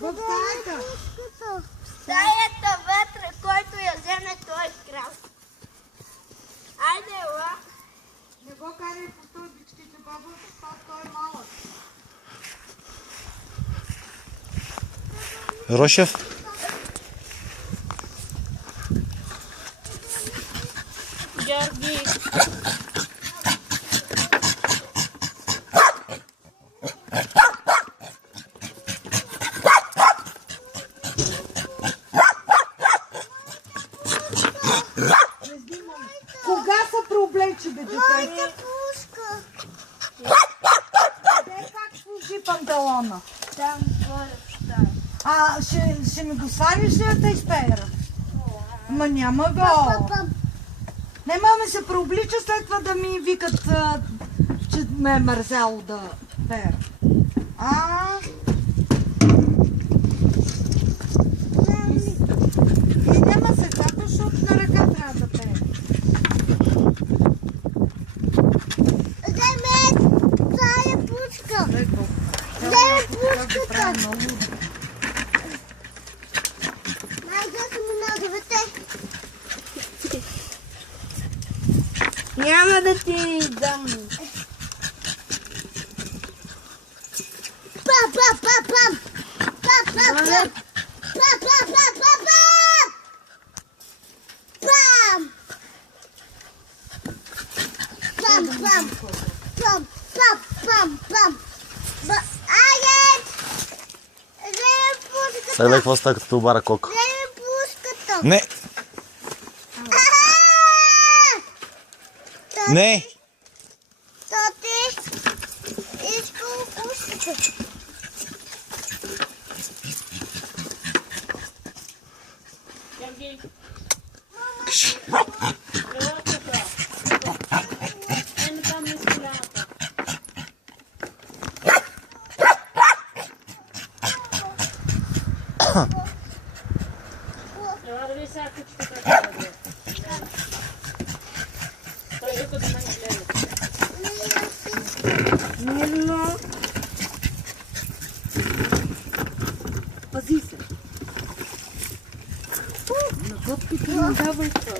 В стаята. Стаята вътре, който я вземе, той е крал. Айде, ела. Не го карай по стълбичките, баба, той е малък. Рошев? Георги. Кога се прооблече, бе, дете? Моята пушка. Как служи панталона? Там горе в щая. А, ще ми го свалиш ли да те изпеера? Ма няма го. Не маме се прооблича след това да ми викат, че ме е мързяло да пеера. И няма се зато, защото на ръка трябва да пее. Дай ме, това е пушка. Дай пушката. Найде се ми ножовете. Няма да ти дам. Пам, пам, пам, пам. Пам, пам, пам. Пам, пам, пам, пам, пам. Пам. Пам, пам. Пам, пам, пам, пам. Айде! Дай пушката. Сега какво става като обара колко? Дай пушката. Не! Не! То ти искал пушката. Мирно. Пази се. На котките не давай това.